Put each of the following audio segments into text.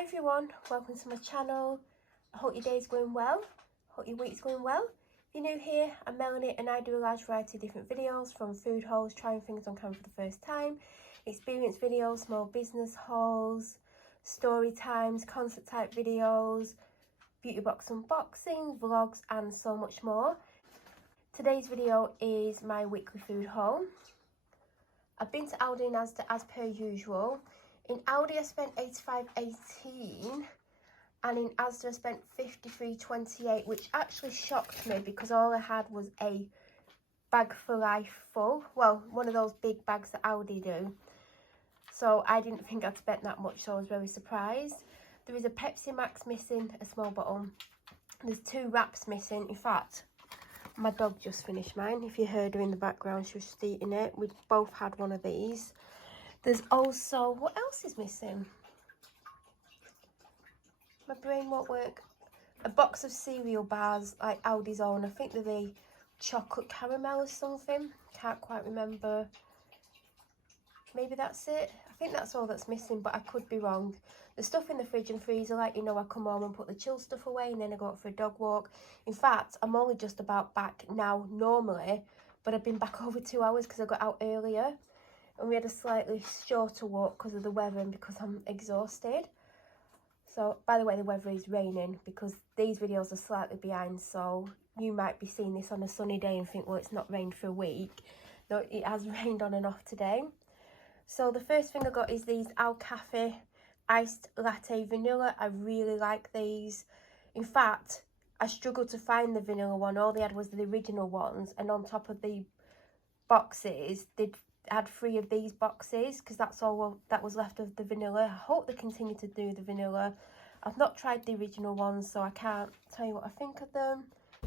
Hi everyone, welcome to my channel. I hope your day's going well, hope your week's going well. If you're new here, I'm Melanie and I do a large variety of different videos, from food hauls, trying things on camera for the first time, experience videos, small business hauls, story times, concert type videos, beauty box unboxing, vlogs and so much more. Today's video is my weekly food haul. I've been to Aldi and Asda as per usual. In Aldi I spent £85.18 and in Asda I spent £53.28, which actually shocked me because all I had was a bag for life full. Well, one of those big bags that Aldi do. So I didn't think I'd spent that much, so I was very surprised. There is a Pepsi Max missing, a small bottle. There's 2 wraps missing. In fact, my dog just finished mine. If you heard her in the background, she was just eating it. We both had one of these. There's also, what else is missing? My brain won't work. A box of cereal bars, like Aldi's own. I think they're the chocolate caramel or something. Can't quite remember. Maybe that's it. I think that's all that's missing, but I could be wrong. The stuff in the fridge and freezer, like, you know, I come home and put the chill stuff away and then I go out for a dog walk. In fact, I'm only just about back now normally, but I've been back over 2 hours because I got out earlier. And we had a slightly shorter walk because of the weather and because I'm exhausted. So, by the way, the weather is raining because these videos are slightly behind. So, you might be seeing this on a sunny day and think, well, it's not rained for a week. No, it has rained on and off today. So, the first thing I got is these Al Cafe Iced Latte Vanilla. I really like these. In fact, I struggled to find the vanilla one. All they had was the original ones. And on top of the boxes, they'd had 3 of these boxes because that's all that was left of the vanilla. I hope they continue to do the vanilla. I've not tried the original ones, so I can't tell you what I think of them,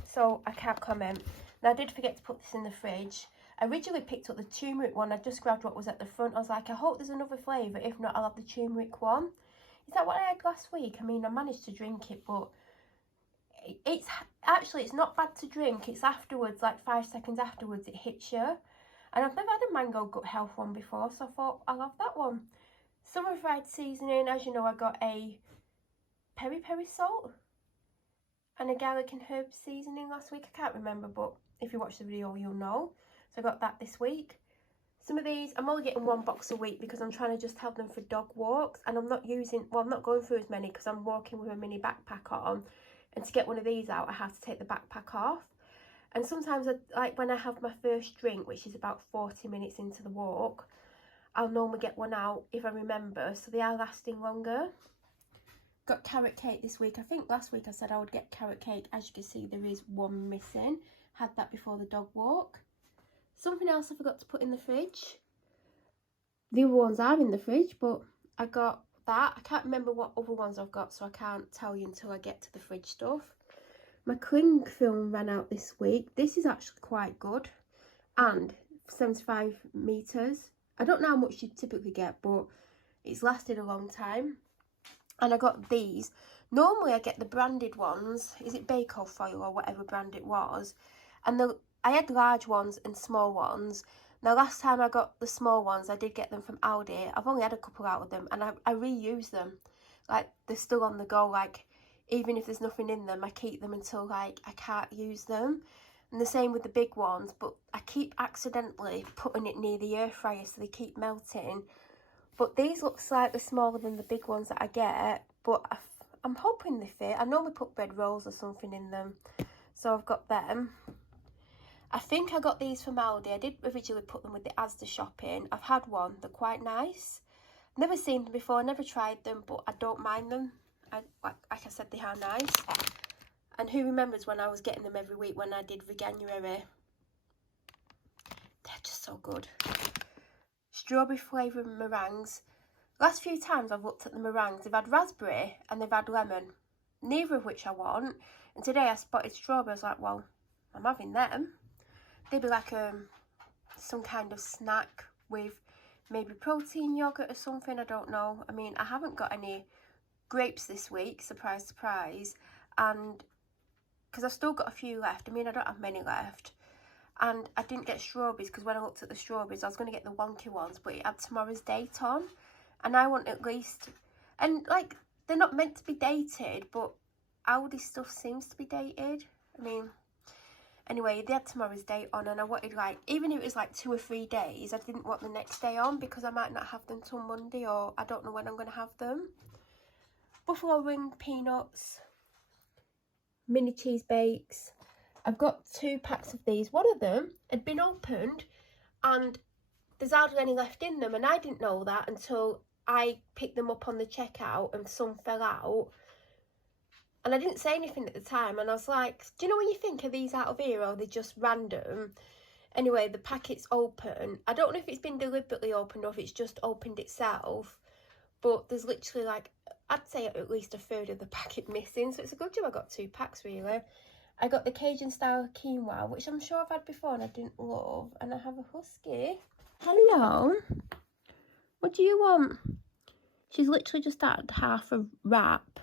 so I can't comment. Now, I did forget to put this in the fridge. I originally picked up the turmeric one. I just grabbed what was at the front. I was like, I hope there's another flavour. If not, I'll have the turmeric one. Is that what I had last week? I mean, I managed to drink it, but it's actually, it's not bad to drink. It's afterwards, like 5 seconds afterwards, it hits you. And I've never had a mango gut health one before, so I thought I'll have that one. Summer fried seasoning, as you know, I got a peri peri salt and a garlic and herb seasoning last week. I can't remember, but if you watch the video, you'll know. So I got that this week. Some of these, I'm only getting 1 box a week because I'm trying to just have them for dog walks. And I'm not using, well, I'm not going through as many because I'm walking with a mini backpack on. And to get one of these out, I have to take the backpack off. And sometimes, like when I have my first drink, which is about 40 minutes into the walk, I'll normally get one out if I remember. So they are lasting longer. Got carrot cake this week. I think last week I said I would get carrot cake. As you can see, there is 1 missing. Had that before the dog walk. Something else I forgot to put in the fridge. The other ones are in the fridge, but I got that. I can't remember what other ones I've got, so I can't tell you until I get to the fridge stuff. My cling film ran out this week. This is actually quite good. And 75 metres. I don't know how much you typically get, but it's lasted a long time. And I got these. Normally I get the branded ones. Is it Bako foil or whatever brand it was? And I had large ones and small ones. Now, last time I got the small ones, I did get them from Aldi. I've only had a couple out of them, and I reuse them. Like, they're still on the go, like, even if there's nothing in them, I keep them until, like, I can't use them. And the same with the big ones, but I keep accidentally putting it near the air fryer so they keep melting. But these look slightly smaller than the big ones that I get, but I'm hoping they fit. I normally put bread rolls or something in them, so I've got them. I think I got these from Aldi. I did originally put them with the Asda shopping. I've had one. They're quite nice. Never seen them before, never tried them, but I don't mind them. Like I said, they are nice. And who remembers when I was getting them every week when I did Veganuary? They're just so good. Strawberry flavoured meringues. Last few times I've looked at the meringues, they've had raspberry and they've had lemon. Neither of which I want. And today I spotted strawberry. I was like, well, I'm having them. They'd be like some kind of snack with maybe protein yogurt or something. I don't know. I mean, I haven't got any grapes this week, surprise surprise, and because I've still got a few left. I mean, I don't have many left, and I didn't get strawberries because when I looked at the strawberries I was going to get the wonky ones, but it had tomorrow's date on, and I want at least, and like they're not meant to be dated, but Aldi stuff seems to be dated. I mean, anyway, they had tomorrow's date on, and I wanted, like, even if it was like 2 or 3 days, I didn't want the next day on because I might not have them till Monday, or I don't know when I'm going to have them. Buffalo wing peanuts, mini cheese bakes. I've got 2 packs of these. One of them had been opened and there's hardly any left in them, and I didn't know that until I picked them up on the checkout and some fell out. And I didn't say anything at the time, and I was like, do you know when you think, are these out of here or are they just random? Anyway, the packet's open. I don't know if it's been deliberately opened or if it's just opened itself, but there's literally, like, I'd say at least a third of the packet missing, so it's a good job I got 2 packs, really. I got the Cajun style quinoa, which I'm sure I've had before and I didn't love, and I have a husky. Hello, what do you want? She's literally just had half a wrap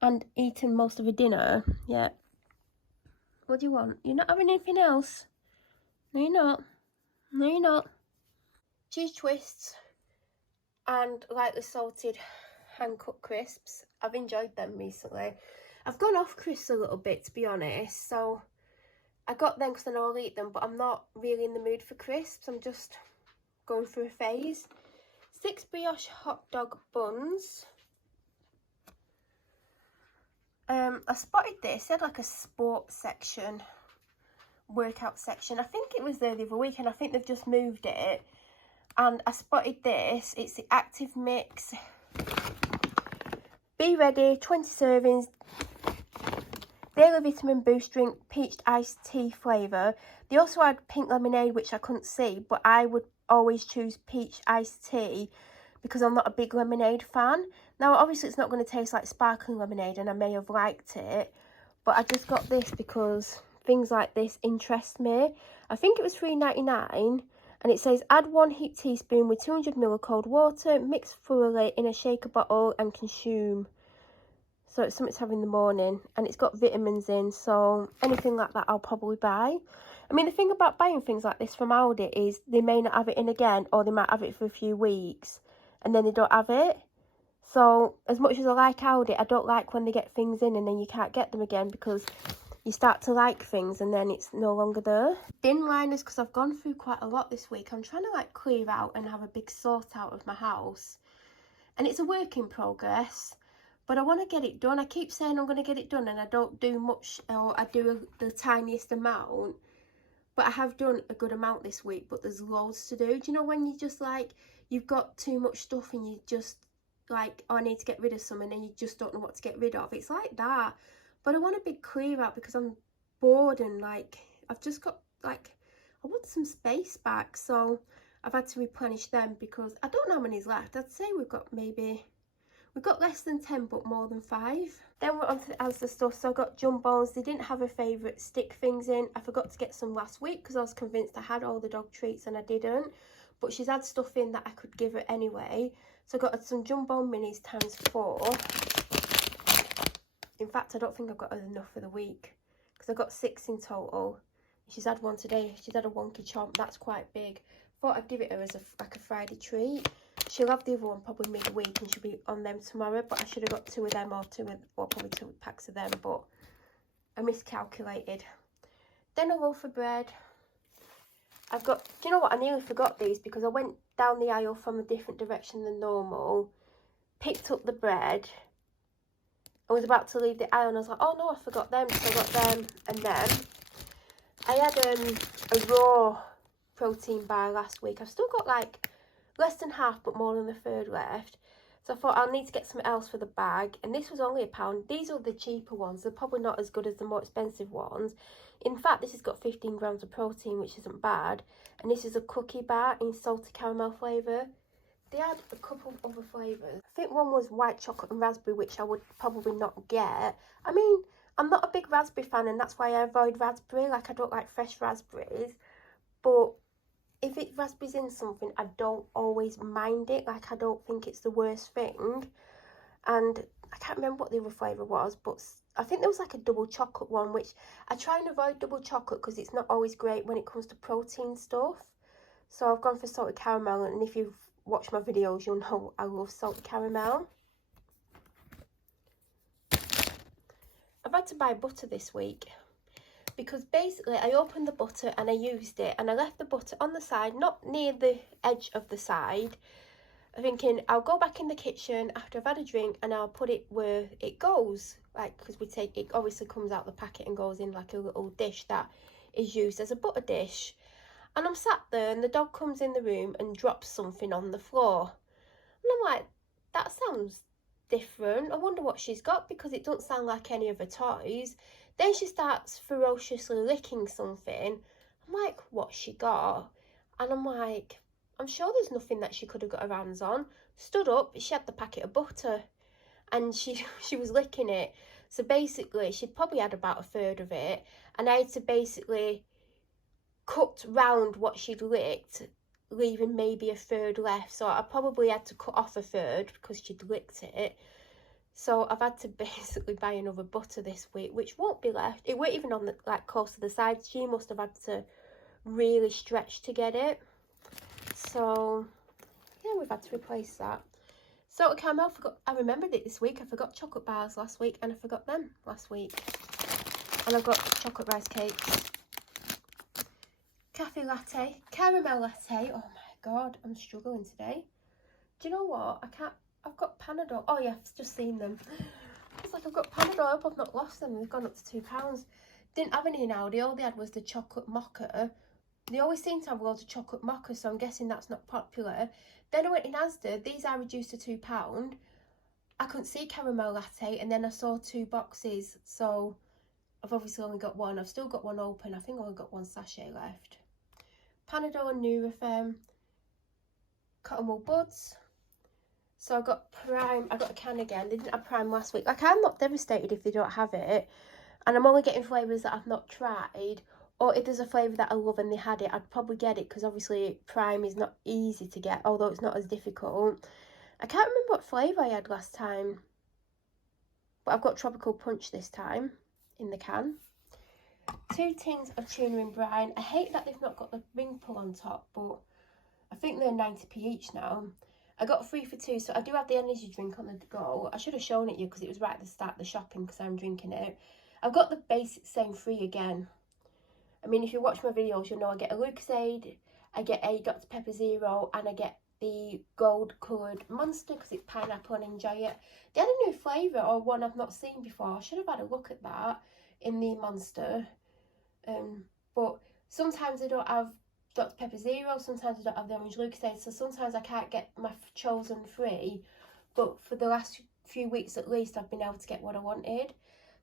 and eaten most of her dinner. Yeah. What do you want? You're not having anything else? No, you're not. No, you're not. Cheese twists and lightly salted hand-cut crisps. I've enjoyed them recently. I've gone off crisps a little bit, to be honest, so I got them because I know I'll eat them, but I'm not really in the mood for crisps. I'm just going through a phase. 6 brioche hot dog buns. I spotted this. They had like a sports section, workout section. I think it was there the other week, and I think they've just moved it. And I spotted this. It's the Active Mix. Be ready, 20 servings. Daily vitamin boost drink, peach iced tea flavour. They also had pink lemonade, which I couldn't see, but I would always choose peach iced tea because I'm not a big lemonade fan. Now, obviously, it's not going to taste like sparkling lemonade, and I may have liked it, but I just got this because things like this interest me. I think it was $3.99, and it says add 1 heaped teaspoon with 200 ml of cold water, mix thoroughly in a shaker bottle and consume. So it's something to have in the morning, and it's got vitamins in, so anything like that I'll probably buy. I mean, the thing about buying things like this from Aldi is they may not have it in again, or they might have it for a few weeks and then they don't have it. So as much as I like Aldi, I don't like when they get things in and then you can't get them again, because you start to like things and then it's no longer there. Bin liners, because I've gone through quite a lot this week. I'm trying to like clear out and have a big sort out of my house, and it's a work in progress, but I want to get it done. I keep saying I'm going to get it done and I don't do much, or I do the tiniest amount, but I have done a good amount this week, but there's loads to do. Do you know when you just like, you've got too much stuff and you just like, oh, I need to get rid of some, and then you just don't know what to get rid of? It's like that. But I want a big clear out because I'm bored, and like, I've just got like, I want some space back, so I've had to replenish them because I don't know how many's left. I'd say we've got less than 10, but more than 5. Then we're on to the Asda stuff. So I got jumbones. They didn't have her favourite stick things in. I forgot to get some last week because I was convinced I had all the dog treats and I didn't. But she's had stuff in that I could give her anyway. So I got some jumbo minis ×4. In fact, I don't think I've got enough for the week because I got 6 in total. She's had one today. She's had a wonky chomp. That's quite big. Thought I'd give it her as like a Friday treat. She'll have the other one probably midweek and she'll be on them tomorrow, but I should have got 2 of them, or probably 2 packs of them, but I miscalculated. Then a loaf of bread. I've got, do you know what, I nearly forgot these because I went down the aisle from a different direction than normal, picked up the bread, I was about to leave the aisle and I was like, oh no, I forgot them, so I got them and them. I had a raw protein bar last week. I've still got like less than half but more than a third left, so I thought I'll need to get something else for the bag, and this was only £1. These are the cheaper ones. They're probably not as good as the more expensive ones. In fact, this has got 15 grams of protein, which isn't bad, and this is a cookie bar in salted caramel flavour. They had a couple of other flavours. I think one was white chocolate and raspberry, which I would probably not get. I mean, I'm not a big raspberry fan, and that's why I avoid raspberry. Like, I don't like fresh raspberries, but if it's raspberries in something, I don't always mind it. Like, I don't think it's the worst thing. And I can't remember what the other flavour was, but I think there was like a double chocolate one, which I try and avoid double chocolate because it's not always great when it comes to protein stuff. So I've gone for salted caramel, and if you've watched my videos, you'll know I love salted caramel. had to buy butter this week. Because basically I opened the butter and I used it, and I left the butter on the side, not near the edge of the side. I'm thinking I'll go back in the kitchen after I've had a drink and I'll put it where it goes. Like, because we take it, obviously comes out the packet and goes in like a little dish that is used as a butter dish. And I'm sat there and the dog comes in the room and drops something on the floor. And I'm like, that sounds different. I wonder what she's got, because it doesn't sound like any of her toys. Then she starts ferociously licking something. I'm like, what's she got? And I'm like, I'm sure there's nothing that she could have got her hands on. Stood up, she had the packet of butter and she was licking it. So basically, she'd probably had about a third of it, and I had to basically cut round what she'd licked, leaving maybe a third left. So I probably had to cut off a third because she'd licked it. So I've had to basically buy another butter this week, which won't be left. It weren't even on the, like, close to the sides. She must have had to really stretch to get it. So yeah, we've had to replace that. Salted caramel, I remembered it this week. I forgot chocolate bars last week, and I forgot them last week. And I've got chocolate rice cakes. Cafe latte, caramel latte. Oh my god, I'm struggling today. Do you know what? I've got Panadol. Oh yeah, I've just seen them. It's like I've got Panadol. I hope I've not lost them. They've gone up to £2. Didn't have any in Aldi. All they had was the chocolate mocha. They always seem to have loads of chocolate mocha, so I'm guessing that's not popular. Then I went in Asda. These are reduced to £2. I couldn't see caramel latte, and then I saw 2 boxes. So I've obviously only got one. I've still got one open. I think I've only got 1 sachet left. Panadol and Nurofen. Cotton wool buds. So I got Prime. I got a can again. They didn't have Prime last week. Like, I'm not devastated if they don't have it. And I'm only getting flavours that I've not tried. Or if there's a flavour that I love and they had it, I'd probably get it, because obviously Prime is not easy to get, although it's not as difficult. I can't remember what flavour I had last time. But I've got Tropical Punch this time in the can. 2 tins of tuna in brine. I hate that they've not got the ring pull on top, but I think they're 90p each now. I got 3 for 2, so I do have the energy drink on the go. I should have shown it you because it was right at the start of the shopping, because I'm drinking it. I've got the basic same 3 again. I mean, if you watch my videos, you'll know I get a Lucozade, I get a Dr Pepper Zero, and I get the gold coloured Monster because it's pineapple and enjoy it. They had a new flavour, or one I've not seen before. I should have had a look at that in the Monster. But sometimes I don't have Dr Pepper Zero, sometimes I don't have the orange Lucozade, so sometimes I can't get my chosen 3. But for the last few weeks at least, I've been able to get what I wanted.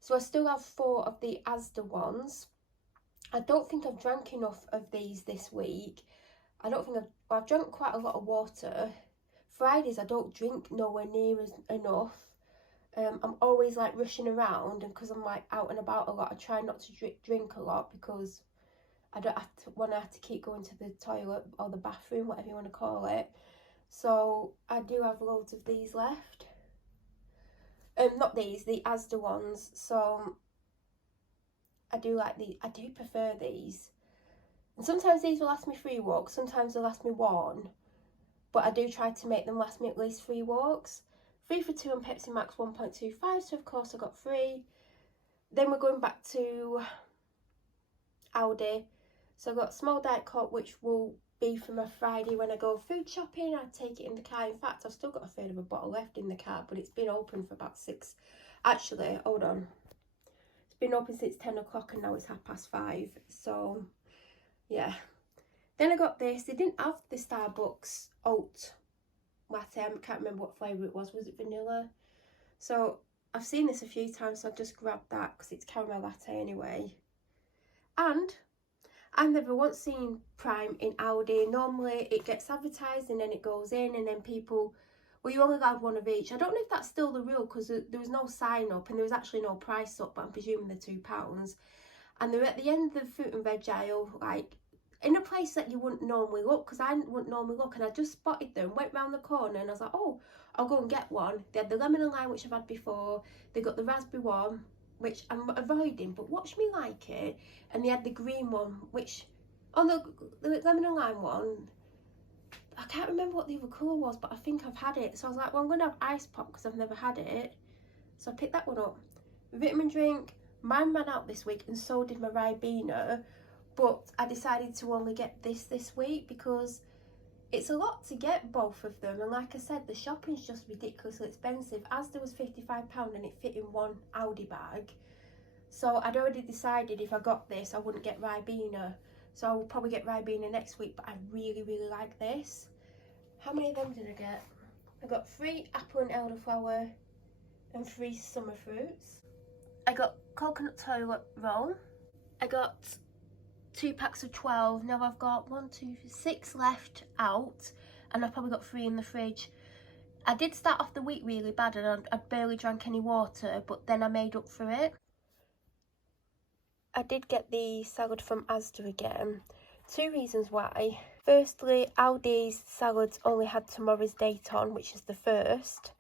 So I still have 4 of the Asda ones. I don't think I've drank enough of these this week. I don't think I've drank quite a lot of water. Fridays I don't drink nowhere near enough. I'm always like rushing around, and because I'm like out and about a lot, I try not to drink a lot, because I don't want to have to keep going to the toilet or the bathroom, whatever you want to call it. So I do have loads of these left. Not these, the Asda ones. So I do prefer these. And sometimes these will last me 3 walks, sometimes they'll last me 1. But I do try to make them last me at least 3 walks. 3 for 2 on Pepsi Max 1.25, so of course I got 3. Then we're going back to Aldi. So I got small Diet Coke, which will be for my Friday when I go food shopping. I take it in the car. In fact, I've still got a third of a bottle left in the car, but it's been open for about 6. Actually, hold on. It's been open since 10 o'clock and now it's 5:30. So yeah. Then I got this. They didn't have the Starbucks oat latte. I can't remember what flavour it was. Was it vanilla? So I've seen this a few times, so I just grabbed that because it's caramel latte anyway. And I've never once seen Prime in Aldi. Normally it gets advertised and then it goes in, and then people, well, you're only allowed 1 of each. I don't know if that's still the rule, because there was no sign up and there was actually no price up, but I'm presuming they're £2. And they're at the end of the fruit and veg aisle, like in a place that you wouldn't normally look, because I wouldn't normally look, and I just spotted them, went round the corner, and I was like, oh, I'll go and get one. They had the lemon and lime, which I've had before. They got the raspberry one, which I'm avoiding, but watch me like it. And they had the green one, which, on the lemon and lime one, I can't remember what the other colour was, but I think I've had it. So I was like, well, I'm going to have ice pop because I've never had it. So I picked that one up. Vitamin drink, Mine ran out this week and so did my Ribena, but I decided to only get this week because it's a lot to get both of them, and like I said, the shopping's just ridiculously expensive. Asda was £55 and it fit in one Aldi bag. So I'd already decided if I got this I wouldn't get Ribena. So I will probably get Ribena next week, but I really like this. How many of them did I get? I got 3 apple and elderflower and 3 summer fruits. I got coconut toilet roll. I got 2 packs of 12. Now I've got 6 left out, and I've probably got 3 in the fridge. I did start off the week really bad and I barely drank any water, but then I made up for it. I did get the salad from Asda again. 2 reasons why. Firstly, Aldi's salads only had tomorrow's date on, which is the 1st.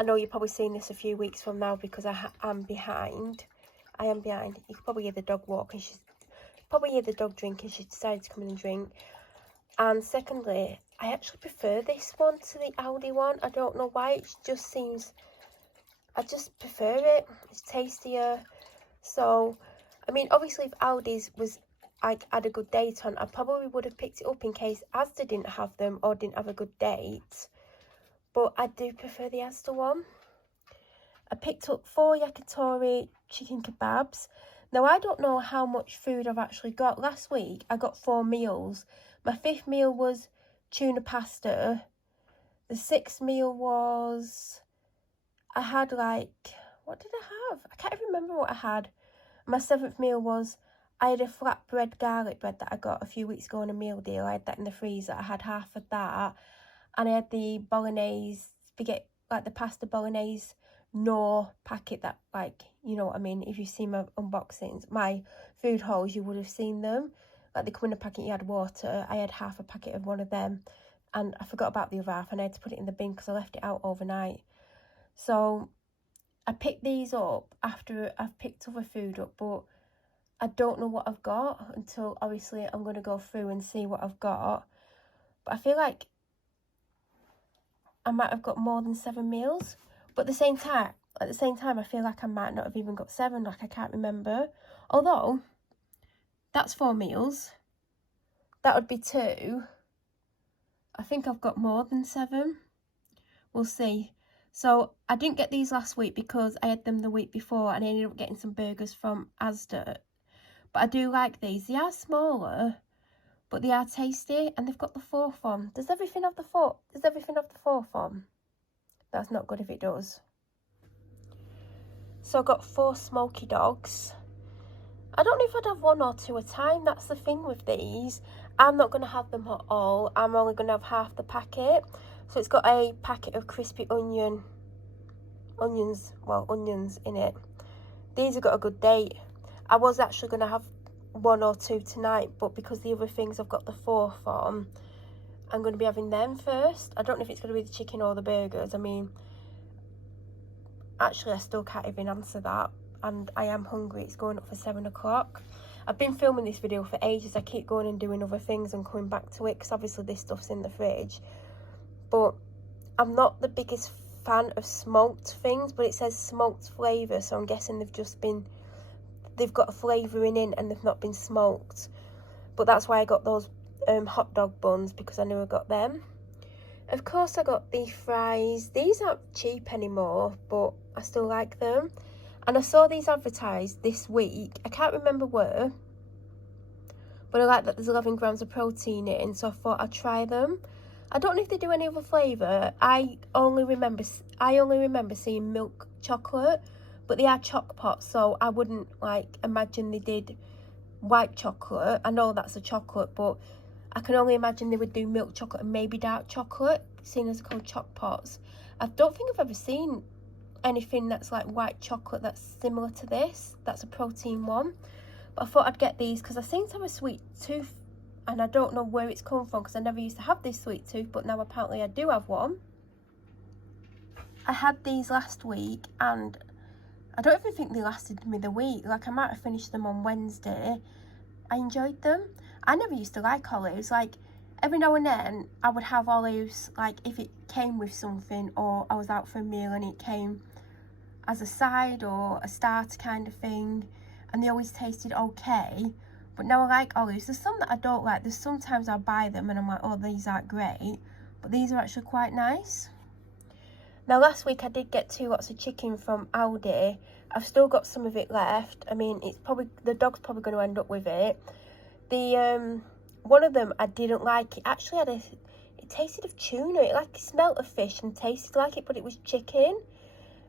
I know you're probably seeing this a few weeks from now because I'm behind. I am behind. You can probably hear the dog walking. Probably hear the dog drinking. She decided to come in and drink. And secondly, I actually prefer this one to the Aldi one. I don't know why. It just seems, I just prefer it. It's tastier. So, I mean, obviously if Aldi's was like had a good date on, I probably would have picked it up in case Asda didn't have them or didn't have a good date. But I do prefer the Asda one. I picked up 4 yakitori chicken kebabs. Now, I don't know how much food I've actually got. Last week, I got 4 meals. My 5th meal was tuna pasta. The 6th meal was... I had like... What did I have? I can't even remember what I had. My 7th meal was... I had a flatbread garlic bread that I got a few weeks ago on a meal deal. I had that in the freezer. I had half of that. And I had the bolognese spaghetti, like the pasta bolognese no packet that, like, you know what I mean, if you've seen my unboxings, my food hauls, you would have seen them, like they come in a packet. You had water. I had half a packet of one of them and I forgot about the other half and I had to put it in the bin because I left it out overnight. So I picked these up after I've picked other food up, but I don't know what I've got until obviously I'm going to go through and see what I've got. But I feel like I might have got more than 7 meals. But at the same time, I feel like I might not have even got 7. Like, I can't remember. Although, that's 4 meals. That would be 2. I think I've got more than 7. We'll see. So, I didn't get these last week because I had them the week before and I ended up getting some burgers from Asda. But I do like these. They are smaller, but they are tasty and they've got the 4th on. Does everything have the 4th? Does everything have the 4th on? That's not good if it does. So I got 4 smoky dogs. I don't know if I'd have 1 or 2 at a time. That's the thing with these. I'm not going to have them at all. I'm only going to have half the packet. So it's got a packet of crispy onions in it. These have got a good date. I was actually going to have 1 or 2 tonight, but because the other things I've got the 4th on, I'm going to be having them first. I don't know if it's going to be the chicken or the burgers. I mean, actually, I still can't even answer that. And I am hungry. It's going up for 7 o'clock. I've been filming this video for ages. I keep going and doing other things and coming back to it because obviously this stuff's in the fridge. But I'm not the biggest fan of smoked things, but it says smoked flavour. So I'm guessing they've got a flavouring in and they've not been smoked. But that's why I got those hot dog buns, because I knew I got them. Of course I got the fries. These aren't cheap anymore, but I still like them. And I saw these advertised this week. I can't remember where, but I like that there's 11 grams of protein in, so I thought I'd try them. I don't know if they do any other flavour. I only remember seeing milk chocolate, but they are choc pots, so I wouldn't like imagine they did white chocolate. I know that's a chocolate, but I can only imagine they would do milk chocolate and maybe dark chocolate, seeing as they're called choc pots. I don't think I've ever seen anything that's like white chocolate that's similar to this. That's a protein one. But I thought I'd get these because I seem to have a sweet tooth and I don't know where it's come from because I never used to have this sweet tooth, but now apparently I do have one. I had these last week and I don't even think they lasted me the week. Like, I might have finished them on Wednesday. I enjoyed them. I never used to like olives. Like, every now and then I would have olives, like if it came with something or I was out for a meal and it came, as a side or a starter kind of thing, and they always tasted okay. But now I like olives. There's some that I don't like. There's sometimes I'll buy them and I'm like, oh, these aren't great, but these are actually quite nice. Now last week I did get 2 lots of chicken from Aldi. I've still got some of it left. I mean, it's probably, the dog's probably going to end up with it. The one of them I didn't like. It actually had it tasted of tuna. It like smelt of fish and tasted like it, but it was chicken.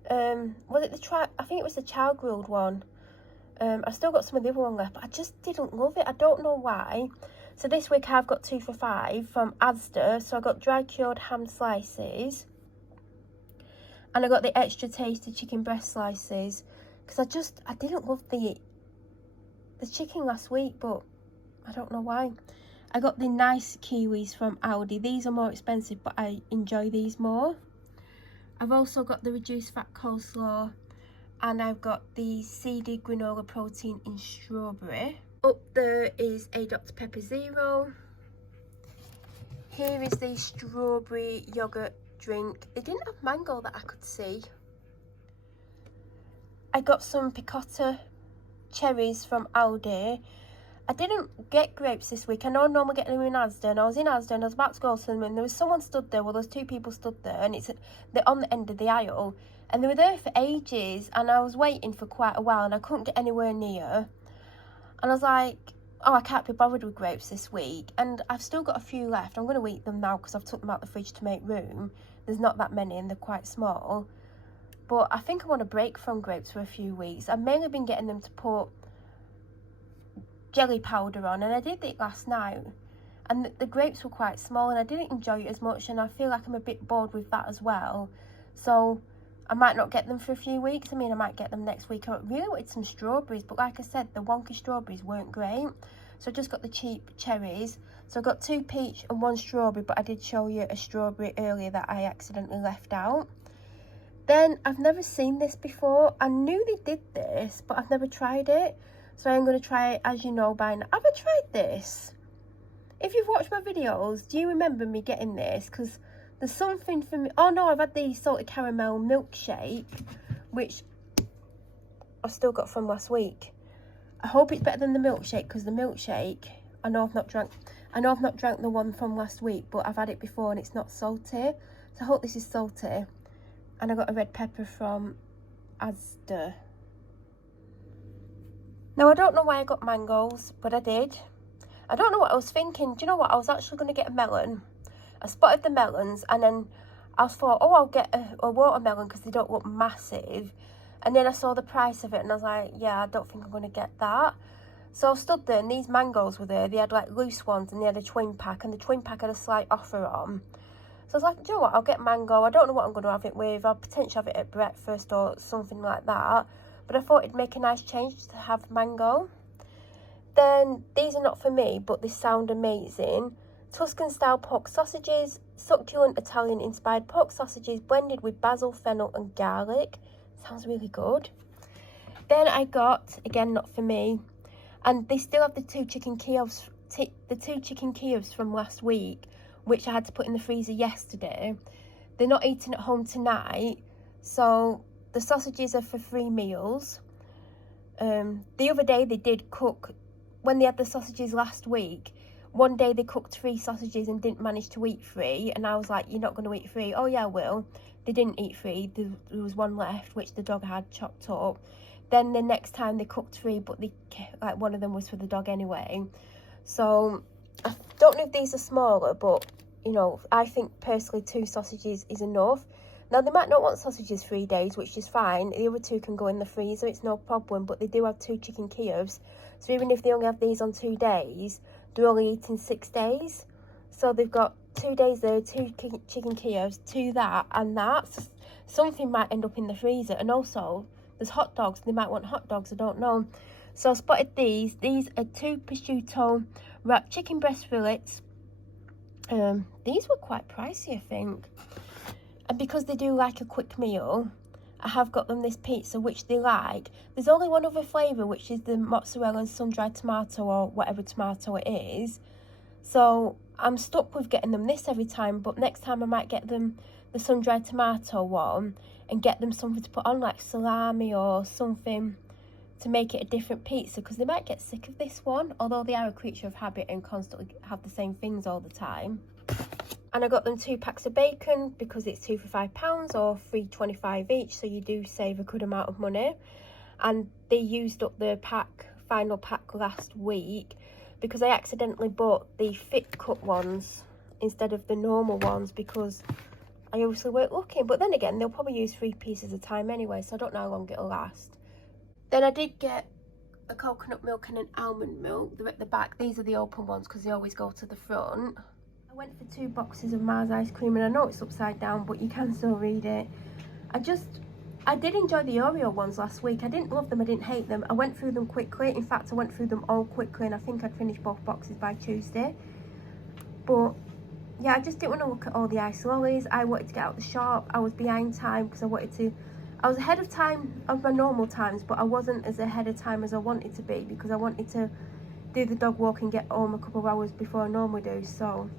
Was it I think it was the child grilled one. I've still got some of the other one left, but I just didn't love it. I don't know why. So this week I've got 2 for £5 from Asda. So I got dry cured ham slices, and I got the extra tasty chicken breast slices, because I didn't love the chicken last week, but I don't know why. I got the nice kiwis from Aldi. These are more expensive, but I enjoy these more. I've also got the reduced fat coleslaw, and I've got the seeded granola protein in strawberry. Up there is a Dr Pepper Zero. Here is the strawberry yogurt drink. They didn't have mango that I could see. I got some picotta cherries from Aldi. I didn't get grapes this week. I know I normally get them in Asda, and I was in Asda and I was about to go to them, and there was someone stood there. Well, there's 2 people stood there, and they're on the end of the aisle, and they were there for ages, and I was waiting for quite a while, and I couldn't get anywhere near. And I was like, oh, I can't be bothered with grapes this week. And I've still got a few left. I'm going to eat them now because I've took them out the fridge to make room. There's not that many and they're quite small. But I think I want to break from grapes for a few weeks. I've mainly been getting them to put jelly powder on, and I did it last night. And the grapes were quite small and I didn't enjoy it as much, and I feel like I'm a bit bored with that as well. So I might not get them for a few weeks. I mean, I might get them next week. I really wanted some strawberries, but like I said, the wonky strawberries weren't great. So I just got the cheap cherries. So I got 2 peach and 1 strawberry, but I did show you a strawberry earlier that I accidentally left out. Then, I've never seen this before. I knew they did this, but I've never tried it. So I'm going to try it, as you know by now. Have I tried this? If you've watched my videos, do you remember me getting this? Because there's something for me. Oh no, I've had the salted caramel milkshake, which I've still got from last week. I hope it's better than the milkshake, because the milkshake, I know I've not drank the one from last week, but I've had it before and it's not salty. So I hope this is salty. And I got a red pepper from Asda. Now I don't know why I got mangoes, but I did. I don't know what I was thinking. Do you know what? I was actually going to get a melon. I spotted the melons, and then I thought, oh, I'll get a watermelon because they don't look massive. And then I saw the price of it and I was like, yeah, I don't think I'm going to get that. So I stood there and these mangoes were there. They had like loose ones and they had a twin pack, and the twin pack had a slight offer on. So I was like, do you know what? I'll get mango. I don't know what I'm going to have it with. I'll potentially have it at breakfast or something like that. But I thought it'd make a nice change to have mango. Then these are not for me, but they sound amazing. Tuscan style pork sausages, succulent Italian inspired pork sausages blended with basil, fennel and garlic. Sounds really good. Then I got, again not for me, and they still have the 2 chicken Kievs, from last week, which I had to put in the freezer yesterday. They're not eating at home tonight, so the sausages are for 3 meals. The other day they did cook, when they had the sausages last week, one day they cooked 3 sausages and didn't manage to eat 3, and I was like, you're not going to eat 3? Oh yeah, I will. They didn't eat 3. There was 1 left, which the dog had chopped up. Then the next time they cooked 3, but one of them was for the dog anyway. So I don't know if these are smaller, but you know, I think personally 2 sausages is enough. Now they might not want sausages 3 days, which is fine. The other 2 can go in the freezer, it's no problem. But they do have 2 chicken Kievs, so even if they only have these on 2 days, they're only eating 6 days. So they've got 2 days there, 2 chicken Kievs, 2 that and that. So something might end up in the freezer. And also, there's hot dogs. They might want hot dogs, I don't know. So I spotted these. These are 2 prosciutto wrapped chicken breast fillets. These were quite pricey, I think. And because they do like a quick meal, I have got them this pizza, which they like. There's only one other flavour, which is the mozzarella and sun-dried tomato, or whatever tomato it is. So I'm stuck with getting them this every time, but next time I might get them the sun-dried tomato one. and get them something to put on, like salami or something, to make it a different pizza, because they might get sick of this one, although they are a creature of habit and constantly have the same things all the time. And I got them 2 packs of bacon because it's 2 for £5 or £3.25 each, so you do save a good amount of money. And they used up the final pack last week because I accidentally bought the thick cut ones instead of the normal ones because I obviously weren't looking. But then again, they'll probably use 3 pieces at a time anyway, so I don't know how long it'll last. Then I did get a coconut milk and an almond milk. They're at the back. These are the open ones because they always go to the front. I went for 2 boxes of Mars ice cream, and I know it's upside down, but you can still read it. I did enjoy the Oreo ones last week. I didn't love them, I didn't hate them. I went through them quickly. In fact, I went through them all quickly, and I think I'd finished both boxes by Tuesday. But yeah, I just didn't want to look at all the ice lollies. I wanted to get out the shop. I was behind time because I was ahead of time of my normal times, but I wasn't as ahead of time as I wanted to be because I wanted to do the dog walk and get home a couple of hours before I normally do. So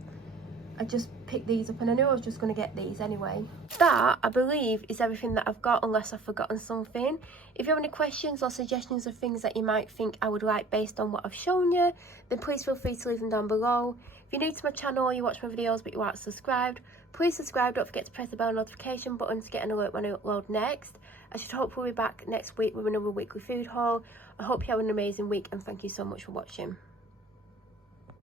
I just picked these up, and I knew I was just going to get these anyway. That, I believe, is everything that I've got, unless I've forgotten something. If you have any questions or suggestions of things that you might think I would like based on what I've shown you, then please feel free to leave them down below. If you're new to my channel or you watch my videos but you aren't subscribed, please subscribe. Don't forget to press the bell notification button to get an alert when I upload next. I should hopefully be back next week with another weekly food haul. I hope you have an amazing week, and thank you so much for watching.